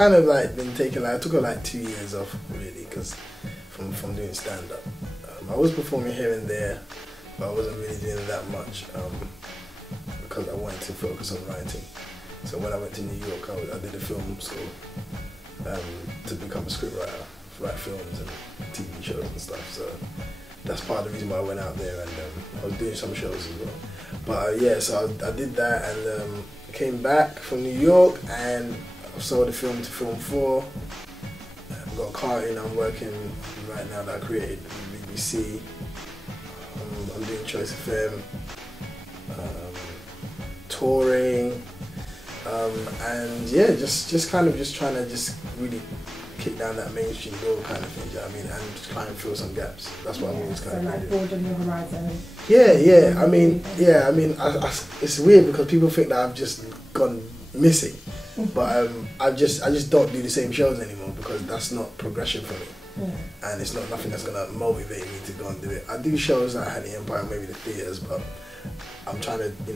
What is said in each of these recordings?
kind of like been taking like, I took like 2 years off really, because from doing stand up. I was performing here and there, but I wasn't really doing that much because I wanted to focus on writing. So when I went to New York, I did a film school to become a scriptwriter, write films and TV shows and stuff. So that's part of the reason why I went out there, and I was doing some shows as well. But yeah, so I did that, and came back from New York, and I sold the film to Film 4. I've got a cartoon I'm working right now that I created with BBC. I'm doing Choice FM, touring, and yeah, just kind of just trying to just really kick down that mainstream door kind of thing, do you know what I mean? And just try and fill some gaps. That's what I'm always kind of like broaden your horizon. Yeah. I mean, it's weird because people think that I've just gone missing, but I just don't do the same shows anymore because that's not progression for me, and it's not nothing that's gonna motivate me to go and do it. I do shows like Honey Empire, maybe the theaters, but I'm trying to do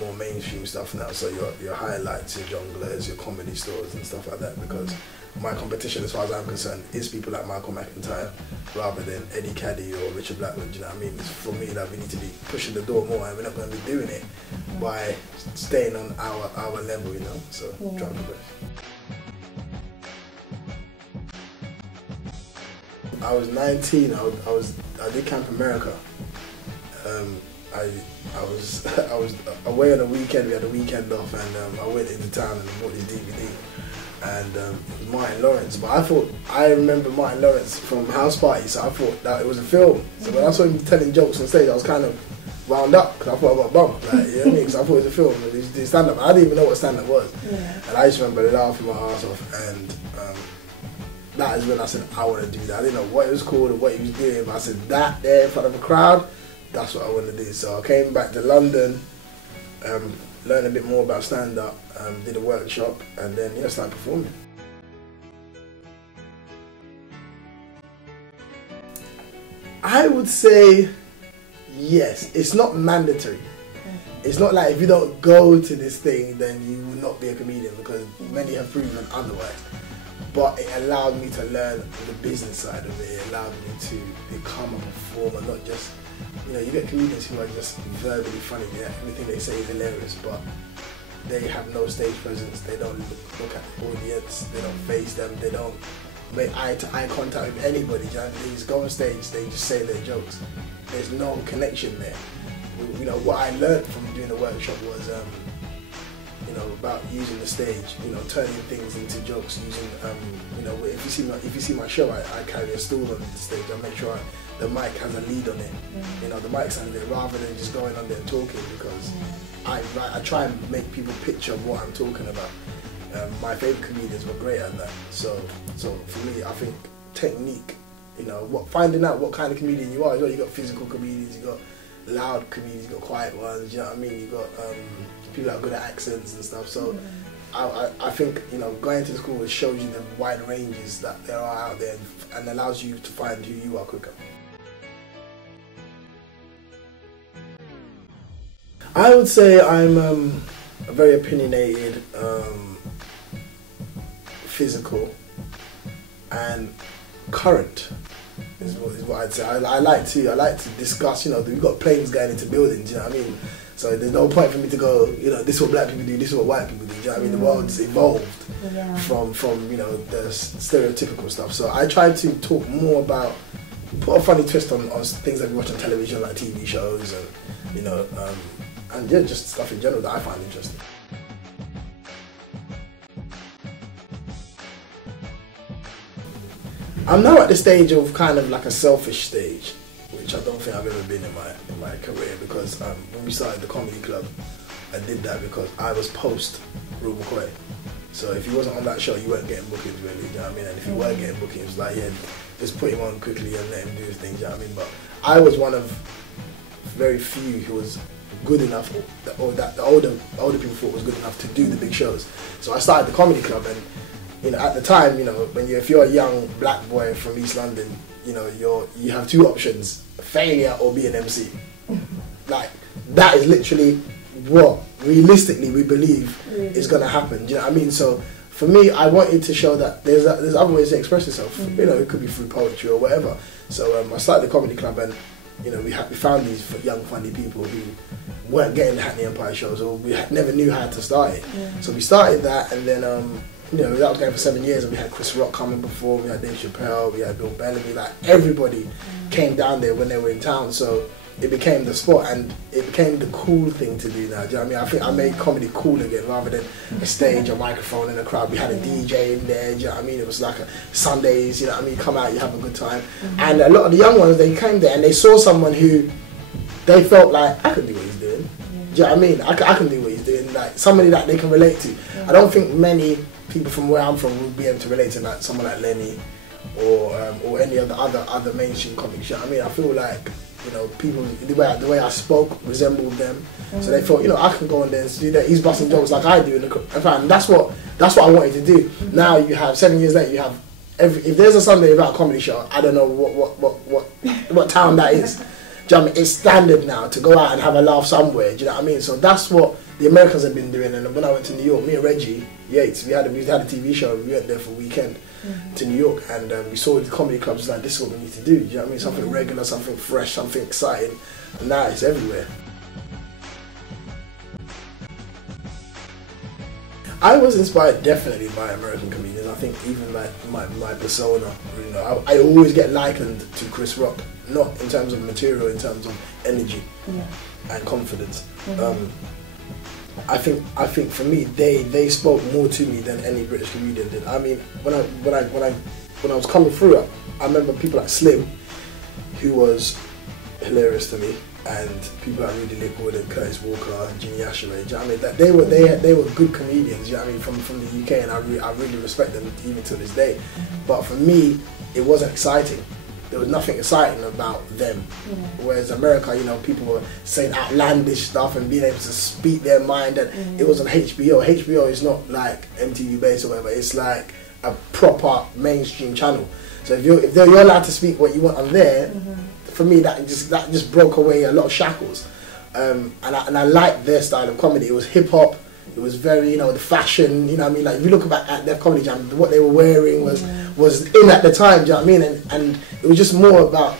more mainstream stuff now. So your highlights, your jongleurs, your comedy stores and stuff like that, because my competition, as far as I'm concerned, is people like Michael McIntyre rather than Eddie Caddy or Richard Blackwood. Do you know what I mean? It's for me that we need to be pushing the door more, and we're not going to be doing it by staying on our level, So trying to progress. I was 19. I did Camp America. I was away on the weekend. We had a weekend off, and I went into town and bought this DVD. And it was Martin Lawrence, but I remember Martin Lawrence from House Party, so I thought that it was a film. So when I saw him telling jokes on stage, I was kind of wound up because I thought I got bumped, you know what I mean? Because I thought it was a film. And he did stand up. I didn't even know what stand up was, and I just remember laughing my ass off. And that is when I said I want to do that. I didn't know what it was called or what he was doing, but I said that there in front of a crowd, that's what I want to do. So I came back to London. Learned a bit more about stand-up, did a workshop, and then started performing. I would say yes. It's not mandatory. It's not like if you don't go to this thing, then you will not be a comedian, because many have proven otherwise. But it allowed me to learn the business side of it. It allowed me to become a performer, not just, you get comedians who are just verbally funny. Everything they say is hilarious, but they have no stage presence. They don't look at the audience. They don't face them. They don't make eye-to-eye contact with anybody. They just go on stage. They just say their jokes. There's no connection there. What I learned from doing the workshop was, about using the stage. Turning things into jokes. Using, if you see my show, I carry a stool on the stage. I make sure the mic has a lead on it. The mic's on it rather than just going on there and talking, because I try and make people picture what I'm talking about. My favourite comedians were great at that. So for me, I think technique, finding out what kind of comedian you are. You got physical comedians, you got loud comedians, you got quiet ones, you know what I mean? You got people that are good at accents and stuff. So I think, going to school shows you the wide ranges that there are out there and allows you to find who you are quicker. I would say I'm very opinionated, physical, and current is what I'd say. I like to discuss. We've got planes going into buildings. You know what I mean? So there's no point for me to go. This is what black people do. This is what white people do. You know what I mean? The world's evolved from the stereotypical stuff. So I try to talk more about, put a funny twist on things that we watch on television, like TV shows, and and just stuff in general that I find interesting. I'm now at the stage of kind of like a selfish stage, which I don't think I've ever been in my career, because when we started the comedy club, I did that because I was post Rue McCoy. So if he wasn't on that show, you weren't getting bookings really, you know what I mean? And if you were getting bookings, it was like, just put him on quickly and let him do his thing, you know what I mean? But I was one of very few who was good enough, or that the older people thought was good enough to do the big shows. So I started the comedy club, and at the time, if you're a young black boy from East London, you have two options: failure or be an MC. Like, that is literally what realistically we believe is going to happen. Do you know what I mean? So for me, I wanted to show that there's other ways to express yourself. You know, it could be through poetry or whatever. So I started the comedy club, and you know, we found these young, funny people who weren't getting the Hackney Empire shows, or we never knew how to start it. So we started that, and then you know, that was going for 7 years, and we had Chris Rock coming before, we had Dave Chappelle, we had Bill Bellamy, like everybody came down there when they were in town. So it became the spot, and it became the cool thing to do now. Do you know what I mean? I think I made comedy cool again, rather than a stage, a microphone, and a crowd. We had a DJ in there. Do you know what I mean? It was like Sundays. You know what I mean? Come out, you have a good time. And a lot of the young ones, they came there and they saw someone who they felt like, I can do what he's doing. Do you know what I mean? I can do what he's doing. Like somebody that they can relate to. I don't think many people from where I'm from would be able to relate to like someone like Lenny or any of the other mainstream comics. You know what I mean? I feel like, you know, people, the way I spoke resembled them, so they thought, you know, I can go in there and do that. He's busting jokes like I do, and that's what I wanted to do. Now you have 7 years later, you have if there's a Sunday about a comedy show, I don't know what town that is. Do you know what I mean? It's standard now to go out and have a laugh somewhere. Do you know what I mean? So that's what the Americans have been doing. And when I went to New York, me and Reggie Yates, we had a TV show. We went there for a weekend to New York, and we saw the comedy clubs. Like, this is what we need to do. Do you know what I mean? Something regular, something fresh, something exciting. And now it's everywhere. I was inspired definitely by American comedians. I think even like my persona, you know, I always get likened to Chris Rock, not in terms of material, in terms of energy and confidence. I think for me, they spoke more to me than any British comedian did. I mean, when I was coming through, I remember people like Slim, who was hilarious to me, and people like Rudy Lickwood and Curtis Walker, Jimmy Ashaway. Do you know what I mean? That they were good comedians. You know what I mean? From the UK, and I really respect them even to this day. But for me, it wasn't exciting. There was nothing exciting about them. Whereas America, you know, people were saying outlandish stuff and being able to speak their mind, and it was on HBO. HBO is not like MTV Base or whatever. It's like a proper mainstream channel. So if you're allowed to speak what you want on there, for me that just broke away a lot of shackles. And I liked their style of comedy. It was hip hop. It was very, you know, the fashion, you know what I mean? Like, if you look back at their comedy jam, what they were wearing was in at the time, do you know what I mean? And it was just more about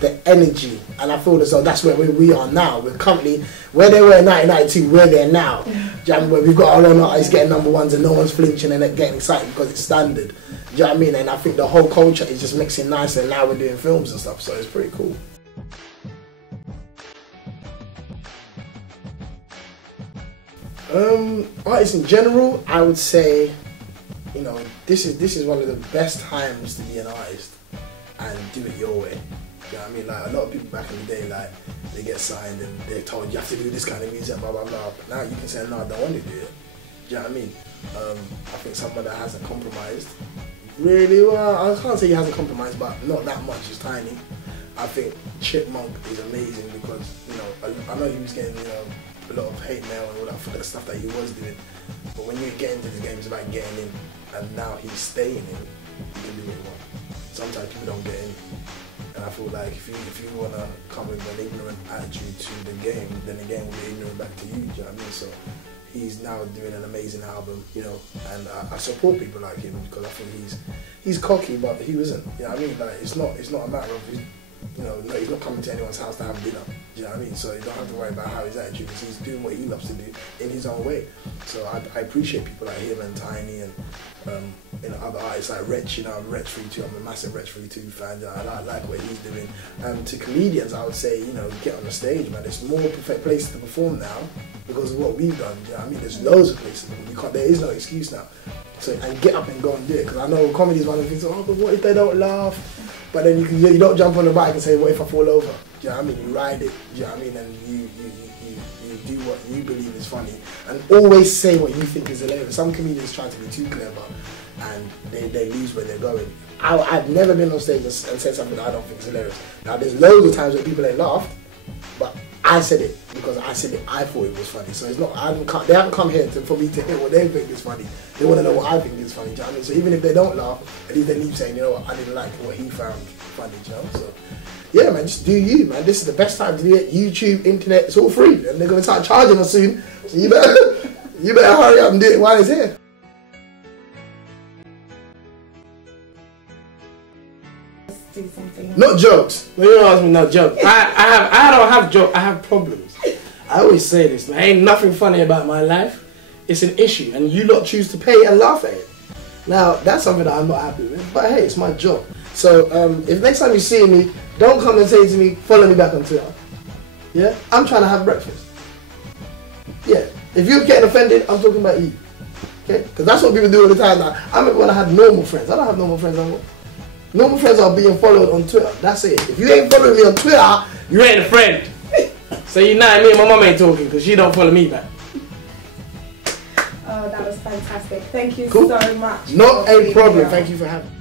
the energy. And I feel as though that's where we are now. We're currently, where they were in 1992, we're there now. Do you know what I mean? Where we've got our own artists getting #1s and no one's flinching and getting excited because it's standard. Do you know what I mean? And I think the whole culture is just mixing nicely, and now we're doing films and stuff, so it's pretty cool. Artists in general, I would say, you know, this is one of the best times to be an artist and do it your way. You know what I mean? Like, a lot of people back in the day, like, they get signed and they're told you have to do this kind of music, blah blah blah. But now you can say, no, I don't want to do it. Do you know what I mean? I think someone that hasn't compromised, really well, I can't say he hasn't compromised, but not that much. It's tiny. I think Chipmunk is amazing because, you know, I know he was getting, you know, a lot of hate mail and all that for the stuff that he was doing, but when you get into this game, it's about getting in, and now he's staying in. You can do what you want. Sometimes people don't get in, and I feel like if you want to come with an ignorant attitude to the game, then the game will be ignorant back to you. Do you know what I mean? So he's now doing an amazing album, you know, and I support people like him because I think he's cocky, but he isn't. You know what I mean? Like, it's not a matter of, you know, no, he's not coming to anyone's house to have dinner. Do you know what I mean? So you don't have to worry about how his attitude is. He's doing what he loves to do in his own way. So I appreciate people like him and Tiny and you know, other artists like Wretch. You know, I'm Wretch 32. I'm a massive Wretch 32 fan. I like what he's doing. To comedians, I would say, you know, get on the stage, man. There's more perfect places to perform now because of what we've done. Do you know what I mean? There's loads of places. There is no excuse now. So, and get up and go and do it. Because I know comedy is one of the things. Oh, but what if they don't laugh? But then you don't jump on the bike and say, what if I fall over? Do you know what I mean? You ride it. Do you know what I mean? And you do what you believe is funny. And always say what you think is hilarious. Some comedians try to be too clever and they lose where they're going. I've never been on stage and said something that I don't think is hilarious. Now, there's loads of times where people ain't laughed, but I said it because I said it. I thought it was funny. So it's not. They haven't come here for me to hear what they think is funny. They want to know what I think is funny. Do you know what I mean? So even if they don't laugh, at least they leave saying, you know what, I didn't like what he found funny. Do you know? So yeah, man, just do you, man. This is the best time to do it. YouTube, internet, it's all free, and they're gonna start charging us soon. So you better hurry up and do it while it's here. jokes. When you ask me, no jokes. I don't have jokes. I have problems. I always say this, man. Ain't nothing funny about my life. It's an issue, and you lot choose to pay and laugh at it. Now, that's something that I'm not happy with, but hey, it's my job. So, if next time you see me, don't come and say to me, follow me back on Twitter. Yeah? I'm trying to have breakfast. Yeah. If you're getting offended, I'm talking about you. Okay? Because that's what people do all the time now. I remember when I had normal friends. I don't have normal friends anymore. Normal friends are being followed on Twitter. That's it. If you ain't following me on Twitter, you ain't a friend. So you know me and my mum ain't talking because she don't follow me back. Oh, that was fantastic. Thank you cool. so much. Not a problem. Thank you for having me.